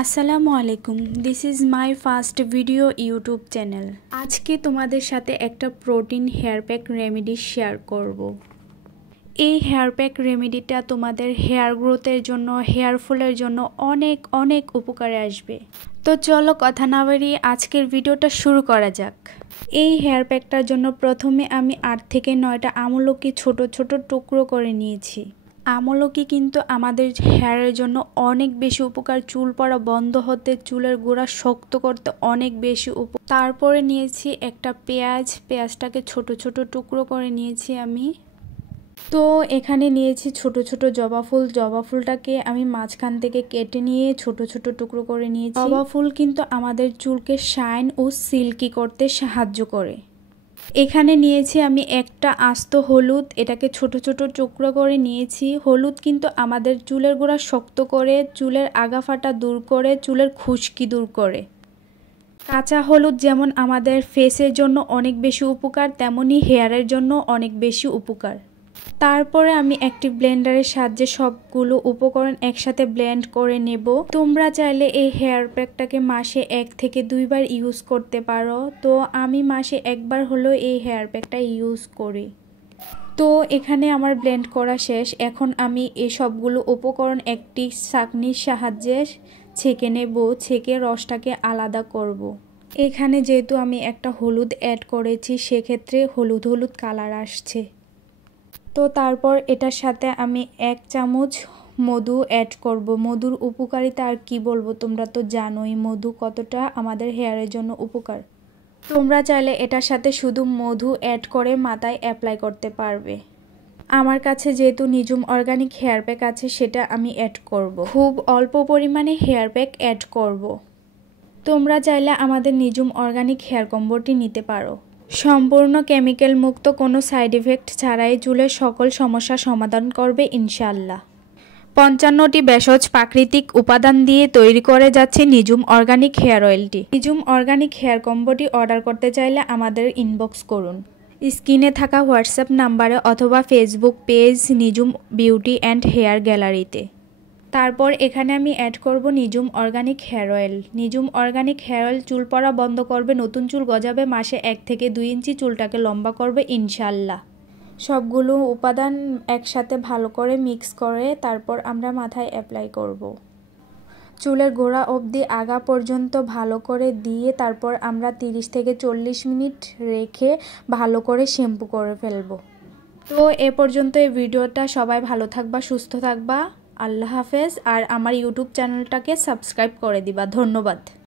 আসসালামু আলাইকুম, this is my first video YouTube channel. আজকে তোমাদের সাথে একটা protein hair pack remedy share করব। এই হেয়ার প্যাক রেমেডিটা তোমাদের হেয়ার গ্রোথের জন্য, হেয়ার ফলের জন্য অনেক অনেক উপকারে আসবে। তো চলো কথা না বাড়িয়ে আজকের ভিডিওটা শুরু করা যাক। এই হেয়ার প্যাকটার জন্য প্রথমে আমি 8 থেকে 9টা আমলকি ছোট ছোট টুকরো করে নিয়েছি। আমলকি কিন্তু আমাদের হেয়ারের জন্য অনেক বেশি উপকার, চুল পড়া বন্ধ হতে, চুলের গোড়া শক্ত করতে অনেক বেশি উপকার। তারপরে নিয়েছি একটা পেঁয়াজটাকে ছোট ছোট টুকরো করে নিয়েছি আমি। তো এখানে নিয়েছি ছোট ছোট জবা ফুলটাকে আমি মাঝখান থেকে কেটে নিয়ে ছোট ছোট টুকরো করে নিয়েছি। জবা ফুল কিন্তু আমাদের চুলকে শাইন ও সিল্কি করতে সাহায্য করে। এখানে নিয়েছি আমি একটা আস্ত হলুদ, এটাকে ছোট ছোট টুকরো করে নিয়েছি। হলুদ কিন্তু আমাদের চুলের গোড়া শক্ত করে, চুলের আগা ফাটা দূর করে, চুলের খুশকি দূর করে। কাঁচা হলুদ যেমন আমাদের ফেসের জন্য অনেক বেশি উপকার, তেমনি হেয়ারের জন্য অনেক বেশি উপকার। তারপরে আমি একটি ব্লেন্ডারের সাহায্যে সবগুলো উপকরণ একসাথে ব্লেন্ড করে নেব। তোমরা চাইলে এই হেয়ার প্যাকটাকে মাসে 1 থেকে 2 বার ইউজ করতে পারো। তো আমি মাসে 1 বার হলেও এই হেয়ার প্যাকটা ইউজ করি। তো এখানে আমার ব্লেন্ড করা শেষ। এখন আমি এই সবগুলো উপকরণ একটি ছাঁকনির সাহায্যে ছেঁকে নেব, ছেঁকে রসটাকে আলাদা করব। এখানে যেহেতু আমি একটা হলুদ অ্যাড করেছি, সেক্ষেত্রে হলুদ হলুদ কালার আসছে। তো তারপর এটার সাথে আমি 1 চামচ মধু অ্যাড করব। মধুর উপকারিতা আর কি বলবো, তোমরা তো জানোই মধু কতটা আমাদের হেয়ারের জন্য উপকার। তোমরা চাইলে এটার সাথে শুধু মধু অ্যাড করে মাথায় অ্যাপ্লাই করতে পারবে। আমার কাছে যেহেতু নিজুম অর্গানিক হেয়ার প্যাক আছে, সেটা আমি অ্যাড করব। খুব অল্প পরিমাণে হেয়ার প্যাক অ্যাড করব। তোমরা চাইলে আমাদের নিজুম অর্গানিক হেয়ার কম্বোটি নিতে পারো। সম্পূর্ণ কেমিক্যাল মুক্ত, কোনো সাইড ইফেক্ট ছাড়াই চুলের সকল সমস্যা সমাধান করবে ইনশাআল্লাহ। 55টি ভেষজ প্রাকৃতিক উপাদান দিয়ে তৈরি করে যাচ্ছে নিজুম অর্গানিক হেয়ার অয়েলটি। নিজুম অর্গানিক হেয়ার কম্বোটি অর্ডার করতে চাইলে আমাদের ইনবক্স করুন স্ক্রিনে থাকা হোয়াটসঅ্যাপ নাম্বারে অথবা Facebook page Nijum beauty and hair গ্যালারিতে। তারপর এখানে আমি অ্যাড করব Nijum organic hair oil. Nijum organic hair oil চুল পড়া বন্ধ করবে, নতুন চুল গজাবে, মাসে 1 থেকে 2 ইঞ্চি চুলটাকে লম্বা করবে ইনশাআল্লাহ। সবগুলো উপাদান একসাথে ভালো করে মিক্স করে তারপর আমরা মাথায় অ্যাপ্লাই করব। চুলের গোড়া অবধি আগা পর্যন্ত ভালো করে দিয়ে তারপর আমরা 30 থেকে 40 মিনিট রেখে ভালো করে শ্যাম্পু করে ফেলব। তো এ পর্যন্ত এই ভিডিওটা। সবাই ভালো থাকবা, সুস্থ থাকবা। আল্লাহ হাফেজ। আর আমার ইউটিউব চ্যানেলটাকে সাবস্ক্রাইব করে দিবা। ধন্যবাদ।